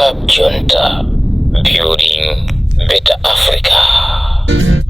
Club Junta, building better Africa.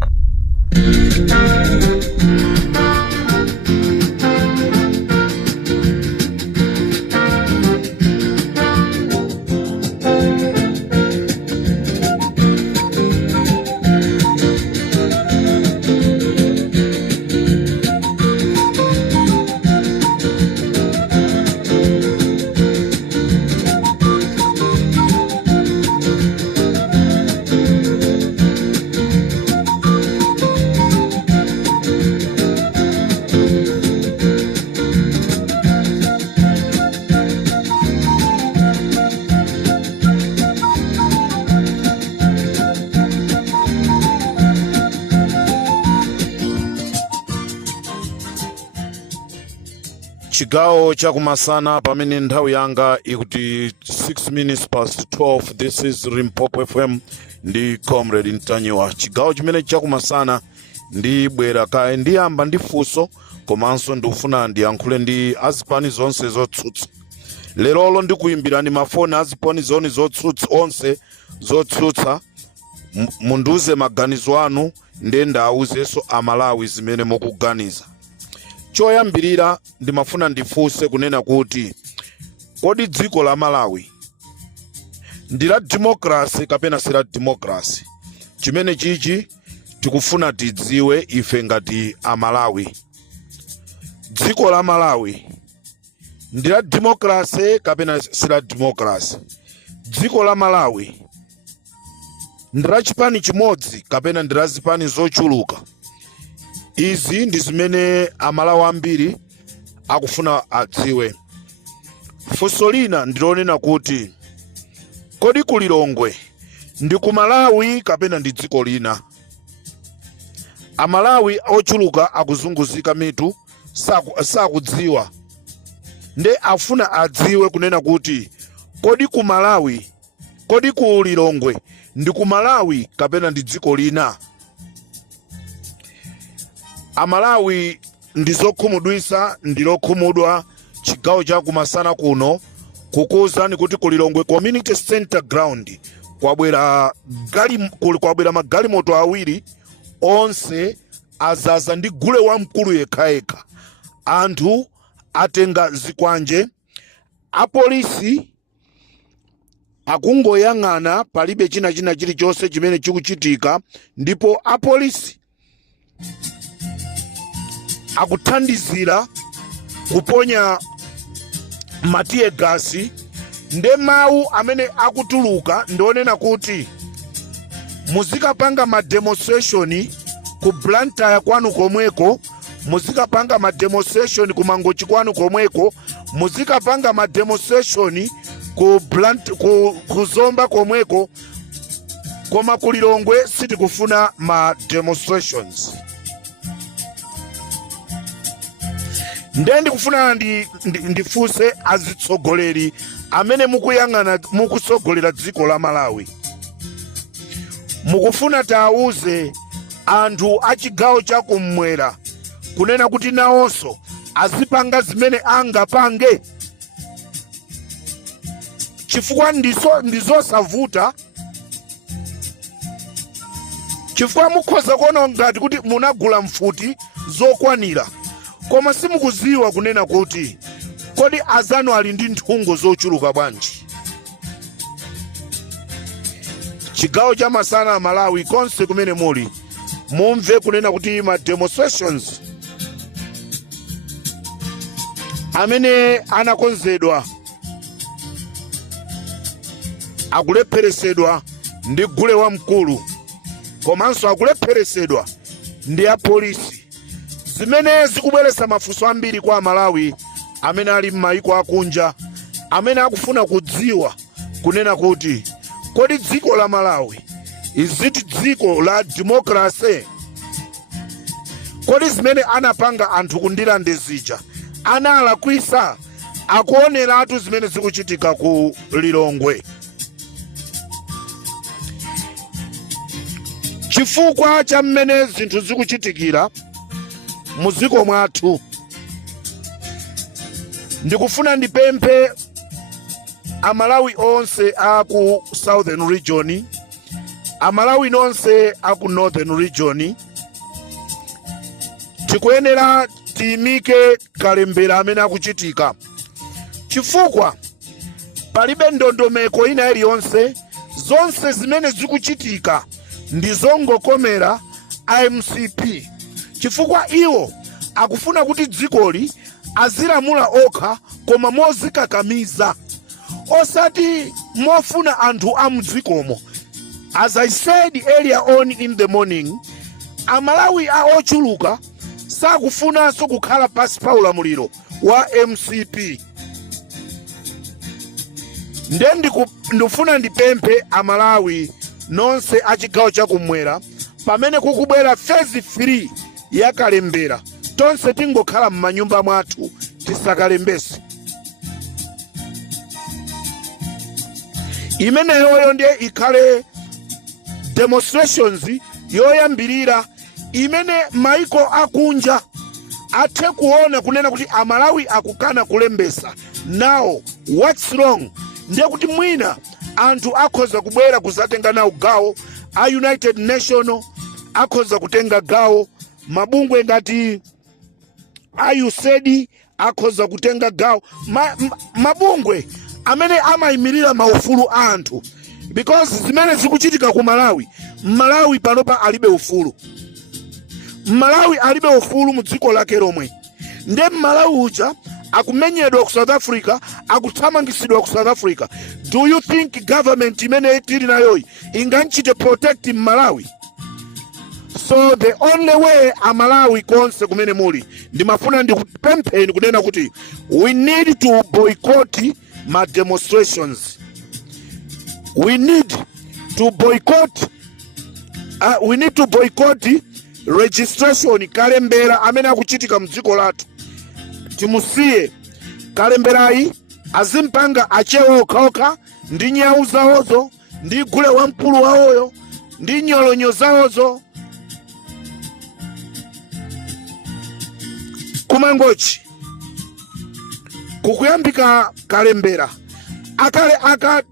Chigawo chakumasana pamene nthawi yanga ikuti 6 minutes past 12. This is Limpopo FM ndi Comrade Ntanyiwa. Chigawo chimene chakumasana ndi bwera kaye ndiyamba ndi funso komanso ndikufuna ndiyankhule ndi azipani zonse zotsutsa. Lerolo ndikuyimbirani mafoni azipani zoni zotsutsa onse zotsutsa munduze maganizo anu ndenda auzeso amalawi zimene mukuganiza. Choyambirira ndimafuna ndifunse kunena kuti kodi dziko la Malawi ndila demokrasi kapena sila demokrasi? Chimene chichi tikufuna tidziwe ife ngati amalawi. Dziko la Malawi ndila demokrasi kapena sila demokrasi? Dziko la Malawi ndila chipani chimodzi kapena ndila zipani zochuluka? Izi ndi zimene amalawi ambiri akufuna adziwe. Funso lina ndilonena kuti kodi ku Lilongwe ndi ku Malawi kapena ndi dziko lina? Amalawi ochuluka akuzunguzika mitu sakudziwa nde afuna adziwe kunena kuti kodi ku Malawi, kodi ku Lilongwe ndi ku Malawi kapena ndi dziko lina? Amalawi ndizokhumudwisa ndilokhumudwa chigawo chakumasana kuno kukuwuzani kuti ku Lilongwe Community Center Ground kwabwera magalimoto awiri onse azaza ndi gule wamkulu yekhayekha. Anthu atenga zikwanje, apolisi akungoyang'ana palibe china chilichonse chimene chikuchitika, ndipo apolisi akuthandizira kuponya matiye gasi. Nde mawu amene akutuluka ndionena kuti muzikapanga ma demonstration ku Blantyre kwanu komweko, muzikapanga ma demonstration ku Mangochi kwanu komweko, muzikapanga ma demonstration ku Zomba komweko, koma ku Lilongwe sitikufuna ma demonstrations. Nde ndikufuna ndifunse azitsogoleri amene mukuyang'ana mukusogolera dziko la Malawi, mukufuna tauze anthu achigawo chakumwera kunena kuti nawonso azipanga zimene angapange, chifukwa ndizosavuta, chifukwa mukhoza kuona ngati kuti munagula mfuti zokwanira koma simukuziwa kunena kuti kodi azanu ali ndi nthungo zochuluka bwanji. Chigawo cha masana Malawi konse kumene muli mumve kunena kuti ma demonstrations amene anakonzedwa akulepheresedwa ndi gule wamkulu komanso akulepheresedwa ndi apolisi, zimene zikubweretsa mafunso ambiri kwa Malawi amene ali m'mayiko akunja, amene akufuna kudziwa kunena kuti kodi dziko la Malawi iziti dziko la demokrasi? Kodi zimene anapanga anthu kundilande zija analakwisa? Akuoneratu zimene zikuchitika ku Lilongwe. Chifukwa cha mmene zinthu zikuchitikira muziko mwathu, ndikufuna ndipemphe amalawi onse aku southern region, amalawi nonse aku northern region, tikuyenera tiyimike kalembera amene akuchitika, chifukwa palibe ndondomeko ina iliyonse. Zonse zimene zikuchitika ndi zongokomera IMCP, chifukwa iwo akufuna kuti dzikoli azilamula okha, koma mozikakamiza, osati mofuna anthu a mdzikomo. As I said earlier on in the morning, amalawi ochuluka sakufunanso kukhala pasi pa ulamuliro wa MCP. Ndifuna ndipemphe amalawi nonse achigawo chakumwera, pamene kukubwera phase 3 ya kalembera, tonse tingokhala m'manyumba mwathu tisakalembese. Imeneyoyo ndiye ikhale demonstrations yoyambirira imene maiko akunja athe kuona kunena kuti amalawi akukana kulembesa. Now what's wrong? Ndiye kuti mwina anthu akhoza kubwera kuzatenga nawo gawo, a United Nations akhoza kutenga gawo, mabungwe ngati USAID akhoza kutenga gawo, mabungwe amene amayimirira maufulu a anthu, because zimene zikuchitika ku Malawi, Malawi panopa alibe ufulu. Malawi alibe ufulu mu dziko lake lomwe. Nde Malawi uja akumenyedwa ku South Africa, akuthamangisidwa ku South Africa. Do you think government imene tili nayo inganchite protect Malawi? So the only way amalawi konse kumene muli ndimafuna ndikupempheni kunena kuti we need to boycott ma demonstrations. We need to boycott registration kalembera amene akuchitika mdziko lathu. Timusiye kalemberayi azimpanga achewo okhaokha ndi nyau zawozo ndi gule wamkulu wawoyo ndi nyolonyo zawozo kumangochi kukuyambika kalembera akale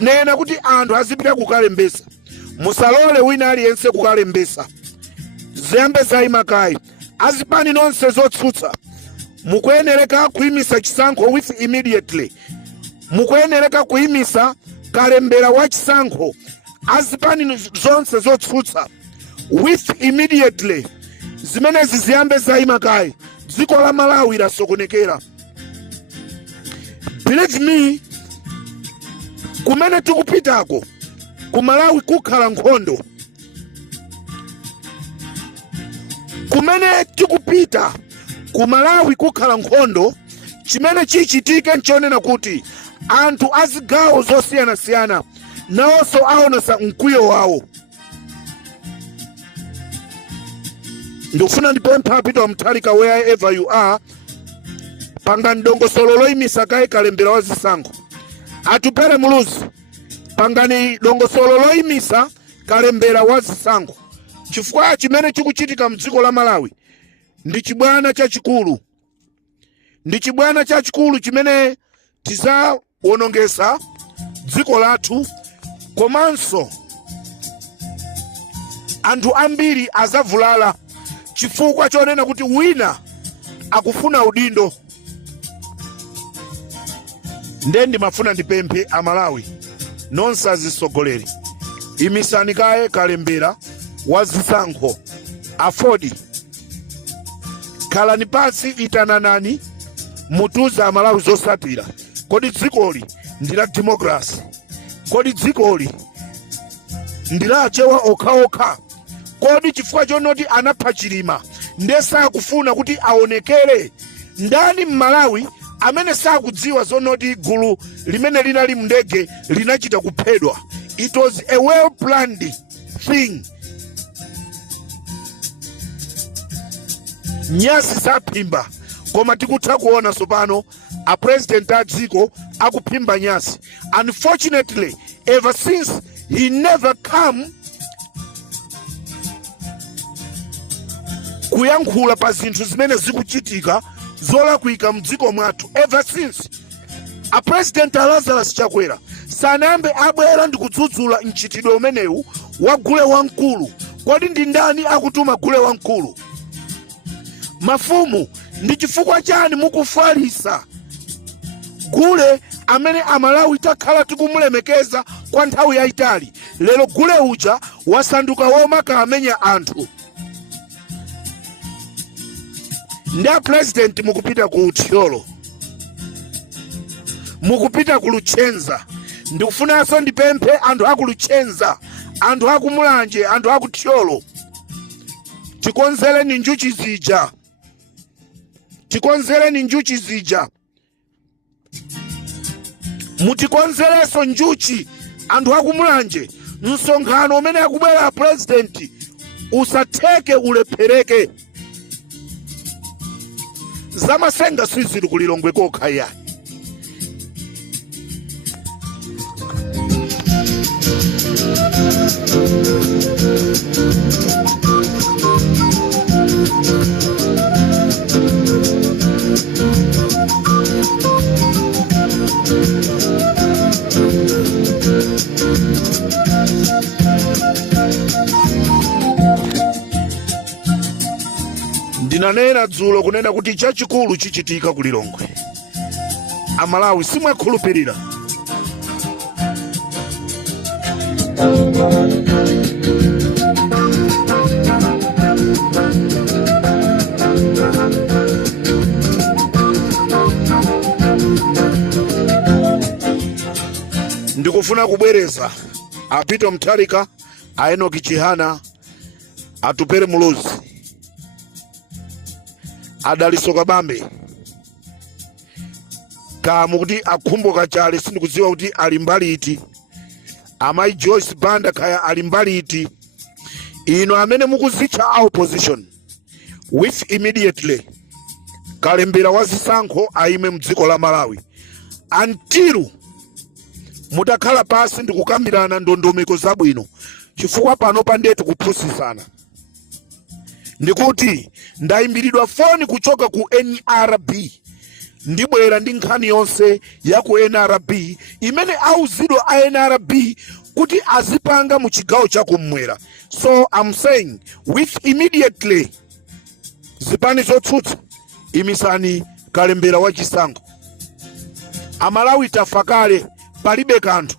nena kuti anthu azipita kukalembesa. Musalole wina aliyense kukalembesa. Zembe zaimakayi azipani nonse zotsutsa mukuyenereka kuyimisa chisankho with immediately. Mukuyenereka kuyimisa kalembera wa chisankho azipani zonse zotsutsa with immediately. Zimene ziziyambe zaimakayi dziko la Malawi lasokonekera. Believe me, kumene tikupitako ku Malawi kukhala nkhondo. Kumene tikupita ku Malawi kukhala nkhondo. Chimene chichitike nchonena kuti anthu azigawo zosiyanasiyana nawonso aonesa mkwiyo wawo. Ndikufuna ndipempha apita wamthalika wherever you are, pangani dongosolo loyimisa kaye kalembera wa zisankho. Atupere muluzi, pangani dongosolo loyimisa kalembera wa zisankho. Chifukwa chimene chikuchitika mdziko la Malawi ndi chibwana chachikulu. Ndi chibwana chachikulu chimene tizawonongesa dziko lathu, komanso anthu ambiri azavulala chifukwa chonena kuti wina akufuna udindo. Ndendi mafuna ndipemphe amalawi nonse azisogoleri, imisani kaye kalembera wa zisankho afodi. Khalani pasi, itananani, mutuza amalawi zosatira. Kodi dzikoli ndila democracy? Kodi dzikoli ndila achewa okhaokha? Kodi chifukwa chonoti anapha Chilima ndiye sakufuna kuti aonekere? Ndani m'Malawi amene sakudziwa zonoti gulu limene linali mndege linachita kuphedwa? It was a well planned thing. Nyasi zaphimba, koma tikutha kuona sopano a president a dziko akuphimba nyasi. Unfortunately, ever since he never come kuyankhula pa zinthu zimene zikuchitika zolakwika mdziko mwathu. Ever since a president Lazarus Chakwera sanambe abwera ndi kudzudzula mchitidwe umenewu wa Gule Wamkulu. Kodi ndi ndani akutuma Gule Wamkulu? Mafumu, ndi chifukwa chani mukufalisa Gule amene Amalawi takhala tikumulemekeza kwa nthawi yayitali? Lero Gule uja wasanduka woma kamenya anthu. Nda president mukupita ku Uthyolo, mukupita ku Luchenza. Ndikufunanso ndipemphe anthu aku Luchenza, anthu aku Mulanje, anthu aku Uthyolo, tikonzereni njuchi zija, tikonzereni njuchi zija, mutikonzereso njuchi. Anthu aku Mulanje, msonkhano umene akubwera president usatheke ulephereke. Zamasenga sizili ku Lilongwe kokha ya. Ndinanena dzulo kunena kuti chachikulu chichitika ku Lilongwe. Amalawi simwekhulupirira. Ndikufuna kubwereza Apito Mutharika, Enoki Chihana, Atupere Mulozi, Adaliso Kabambe, kamu kuti akhumboka chale sindikudziwa kuti ali mbali iti. Amayi Joyce Banda kaya ali mbali iti. Ino amene mukuzitcha opposition, with immediately kalembera wazisankho aime mdziko la Malawi until mutakhala pasi ndikukambirana ndondomeko zabwino, chifukwa pano pandetu kuphunzitsana. Ndikuti ndayimbiridwa foni kuchoka ku NRB, ndibwera ndi nkhani yonse ya ku NRB imene auzidwa a NRB kuti azipanga mu chigawo chakumwera. So I'm saying with immediately zipani zotsutsa imisani kalembera wachisankho. Amalawi tafakale, palibe kanthu.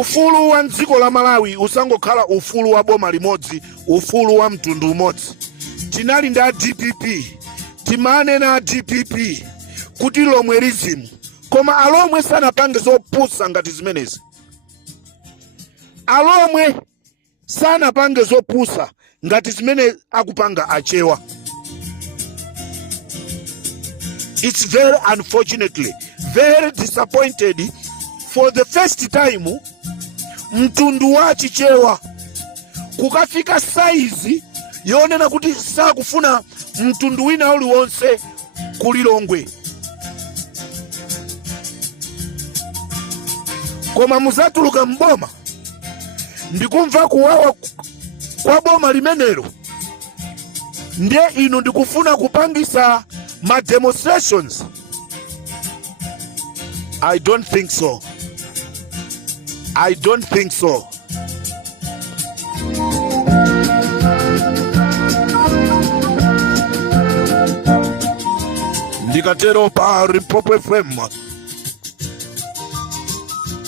Ufulu wa dziko la Malawi usangokhala ufulu wa boma limodzi, ufulu wa mtundu umodzi. Tinali ndi DPP, timane na DPP kuti lomwerizmu, koma alomwe sanapange zopusa ngati zimenezi. Alomwe sanapange zopusa ngati zimene akupanga achewa. It's very unfortunately, very disappointed. For the first time, mtundu wa chichewa kukafika saizi yonena kuti sakufuna mtundu wina uliwonse ku Lilongwe. Koma muzatuluka mboma ndikumva kuwawa kwa boma limenelo, ndiye ino ndikufuna kupangisa ma demonstrations. I don't think so. I don't think so. Ndikatero pa Limpopo FM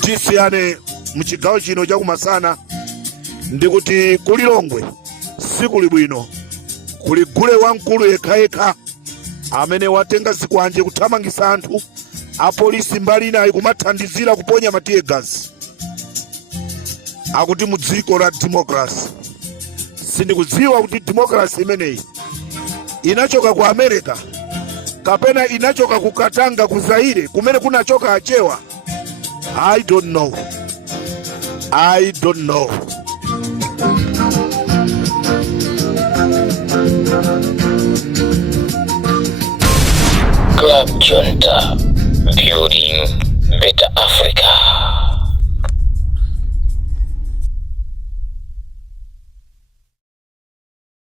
tisiyane muchigawo chino chakumasana, ndikuti ku Lilongwe sikuli bwino. Kuli Gule Wamkulu yekha amene watenga zikwanje kuthamangisa anthu, apolisi mbali inayi kumathandizira kuponya matiye gas. Akuti mu dziko la democracy. Sindikudziwa kuti democracy imeneyi inachoka ku America kapena inachoka ku Katanga ku Zaire kumene kunachoka achewa. I don't know. I don't know. Club Junta, building building